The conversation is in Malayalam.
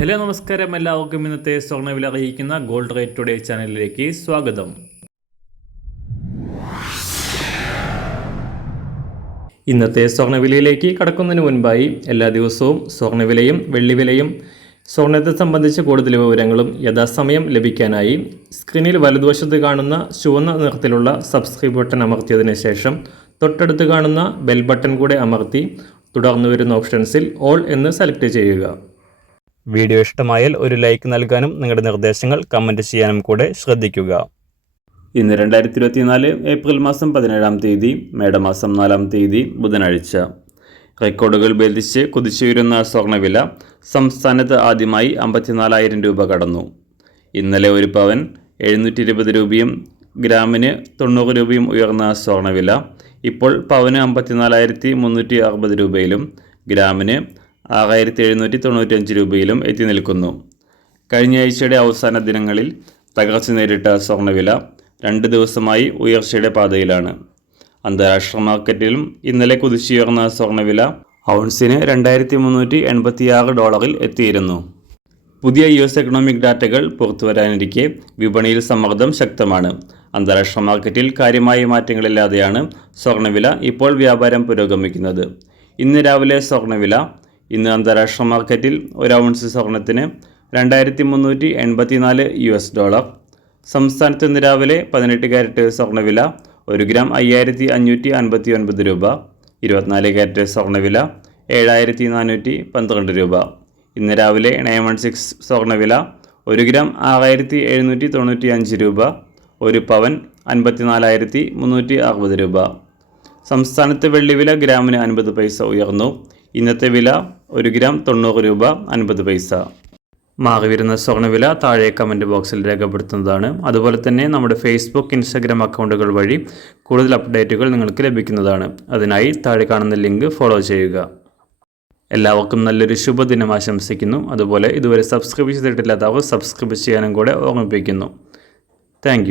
ഹലോ നമസ്കാരം, എല്ലാവർക്കും ഇന്നത്തെ സ്വർണ്ണവില അറിയിക്കുന്ന ഗോൾഡ് റേറ്റ് ടുഡേ ചാനലിലേക്ക് സ്വാഗതം. ഇന്നത്തെ സ്വർണ്ണവിലയിലേക്ക് കടക്കുന്നതിന് മുൻപായി എല്ലാ ദിവസവും സ്വർണ്ണവിലയും വെള്ളിവിലയും സ്വർണ്ണത്തെ സംബന്ധിച്ച കൂടുതൽ വിവരങ്ങളും യഥാസമയം ലഭിക്കാനായി സ്ക്രീനിൽ വലതുവശത്ത് കാണുന്ന ചുവന്ന നിറത്തിലുള്ള സബ്സ്ക്രൈബ് ബട്ടൺ അമർത്തിയതിനു ശേഷം തൊട്ടടുത്ത് കാണുന്ന ബെൽ ബട്ടൺ കൂടെ അമർത്തി തുടർന്ന് വരുന്ന ഓപ്ഷൻസിൽ ഓൾ എന്ന് സെലക്ട് ചെയ്യുക. വീഡിയോ ഇഷ്ടമായാൽ ഒരു ലൈക്ക് നൽകാനും നിങ്ങളുടെ നിർദ്ദേശങ്ങൾ കമൻറ്റ് ചെയ്യാനും കൂടെ ശ്രദ്ധിക്കുക. ഇന്ന് 2024 ഏപ്രിൽ മാസം 17-ാം തീയതി മേടമാസം 4-ാം തീയതി ബുധനാഴ്ച. റെക്കോർഡുകൾ ഭേദിച്ച് കുതിച്ചുയരുന്ന സ്വർണ്ണവില സംസ്ഥാനത്ത് ആദ്യമായി 54,000 രൂപ കടന്നു. ഇന്നലെ ഒരു പവൻ 720 രൂപയും ഗ്രാമിന് 90 രൂപയും ഉയർന്ന സ്വർണ്ണവില ഇപ്പോൾ പവന് 54,360 രൂപയിലും ഗ്രാമിന് 6,795 രൂപയിലും എത്തി നിൽക്കുന്നു. കഴിഞ്ഞ ആഴ്ചയുടെ അവസാന ദിനങ്ങളിൽ തകർച്ച നേരിട്ട സ്വർണ്ണവില 2 ദിവസമായി ഉയർച്ചയുടെ പാതയിലാണ്. അന്താരാഷ്ട്ര മാർക്കറ്റിലും ഇന്നലെ കുതിച്ചുയർന്ന സ്വർണ്ണവില ഔൺസിന് $2,386 എത്തിയിരുന്നു. പുതിയ US എക്കണോമിക് ഡാറ്റകൾ പുറത്തുവരാനിരിക്കെ വിപണിയിൽ സമ്മർദ്ദം ശക്തമാണ്. അന്താരാഷ്ട്ര മാർക്കറ്റിൽ കാര്യമായ മാറ്റങ്ങളില്ലാതെയാണ് സ്വർണ്ണവില ഇപ്പോൾ വ്യാപാരം പുരോഗമിക്കുന്നത്. ഇന്ന് രാവിലെ സ്വർണ്ണവില അന്താരാഷ്ട്ര മാർക്കറ്റിൽ ഒരു ഔൺസ് സ്വർണ്ണത്തിന് $2,384. സംസ്ഥാനത്ത് ഇന്ന് രാവിലെ 18 കാരറ്റ് സ്വർണ്ണവില 1 ഗ്രാം 5,559 രൂപ. 24 കാരറ്റ് സ്വർണ്ണവില 7,412 രൂപ. ഇന്ന് രാവിലെ 916 സ്വർണ്ണവില 1 ഗ്രാം 6,795 രൂപ. 1 പവൻ 54,360 രൂപ. സംസ്ഥാനത്ത് വെള്ളിവില ഗ്രാമിന് 50 പൈസ ഉയർന്നു. ഇന്നത്തെ വില 1 ഗ്രാം 90 രൂപ 50 പൈസ. മാറിവരുന്ന സ്വർണ്ണവില താഴെ കമൻറ്റ് ബോക്സിൽ രേഖപ്പെടുത്തുന്നതാണ്. അതുപോലെ തന്നെ നമ്മുടെ ഫേസ്ബുക്ക്, ഇൻസ്റ്റാഗ്രാം അക്കൗണ്ടുകൾ വഴി കൂടുതൽ അപ്ഡേറ്റുകൾ നിങ്ങൾക്ക് ലഭിക്കുന്നതാണ്. അതിനായി താഴെ കാണുന്ന ലിങ്ക് ഫോളോ ചെയ്യുക. എല്ലാവർക്കും നല്ലൊരു ശുഭദിനം ആശംസിക്കുന്നു. അതുപോലെ ഇതുവരെ സബ്സ്ക്രൈബ് ചെയ്തിട്ടില്ലാത്തവർ സബ്സ്ക്രൈബ് ചെയ്യാനും കൂടെ ഓർമ്മിപ്പിക്കുന്നു. താങ്ക്